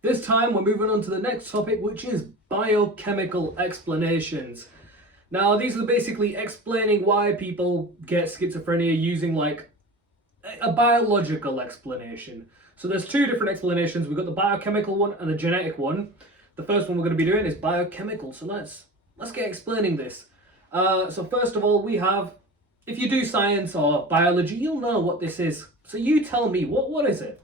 This time we're moving on to the next topic, which is biochemical explanations. Now, these are basically explaining why people get schizophrenia using like a biological explanation. So there's two different explanations. We've got the biochemical one and the genetic one. The first one we're going to be doing is biochemical. So let's get explaining this. So first of all, we have, if you do science or biology, you'll know what this is. So you tell me, what is it?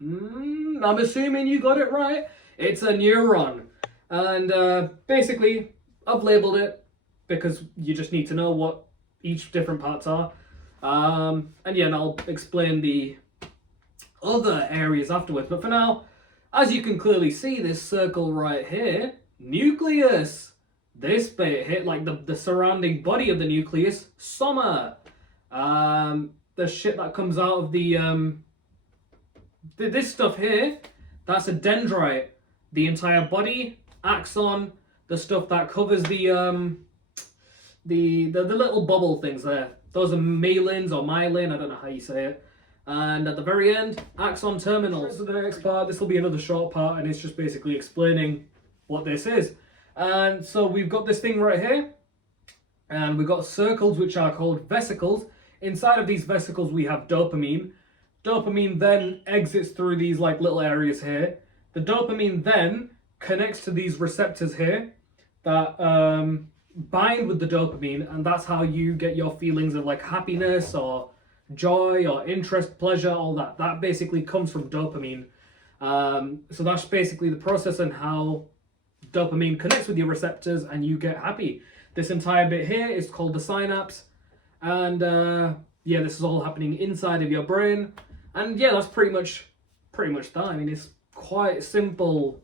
I'm assuming you got it right. It's a neuron. And basically, I've labelled it because you just need to know what each different parts are. And I'll explain the other areas afterwards. But for now, as you can clearly see, this circle right here, nucleus. This bit here, like the surrounding body of the nucleus, soma. The shit that comes out of this stuff here, that's a dendrite. The entire body, axon, the stuff that covers the little bubble things there. Those are myelins or myelin, I don't know how you say it. And at the very end, axon terminals. So the next part, this will be another short part, and it's just basically explaining what this is. And so we've got this thing right here, and we've got circles which are called vesicles. Inside of these vesicles we have dopamine. Dopamine then exits through these like little areas here. The dopamine then connects to these receptors here that bind with the dopamine, and that's how you get your feelings of like happiness or joy or interest, pleasure, all that. That basically comes from dopamine. So that's basically the process and how dopamine connects with your receptors and you get happy. This entire bit here is called the synapse, and this is all happening inside of your brain. And yeah, that's pretty much that. I mean, it's quite a simple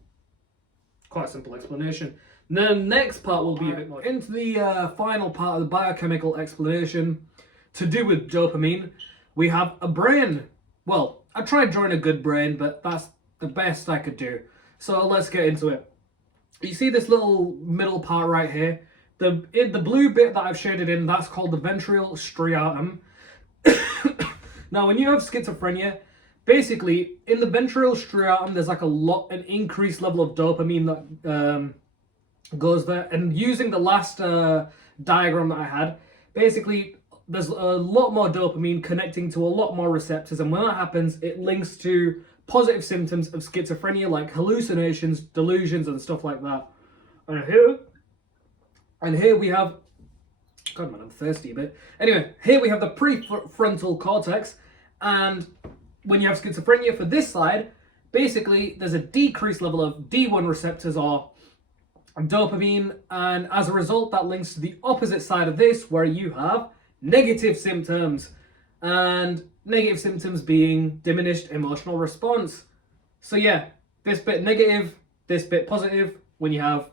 explanation. Now, the next part will be a bit more into the final part of the biochemical explanation to do with dopamine. We have a brain. Well, I tried drawing a good brain, but that's the best I could do. So let's get into it. You see this little middle part right here? The blue bit that I've shaded in, that's called the ventral striatum. Now, when you have schizophrenia, basically in the ventral striatum, there's like an increased level of dopamine that goes there. And using the last diagram that I had, basically there's a lot more dopamine connecting to a lot more receptors, and when that happens, it links to positive symptoms of schizophrenia like hallucinations, delusions, and stuff like that. And here we have, God man, I'm thirsty a bit. Anyway, here we have the prefrontal cortex, and when you have schizophrenia for this side, basically there's a decreased level of D1 receptors or dopamine, and as a result that links to the opposite side of this where you have negative symptoms, and negative symptoms being diminished emotional response. So yeah, this bit negative, this bit positive when you have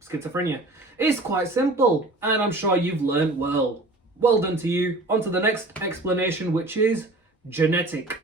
schizophrenia. It's quite simple, and I'm sure you've learned well. Well done to you. On to the next explanation, which is genetic.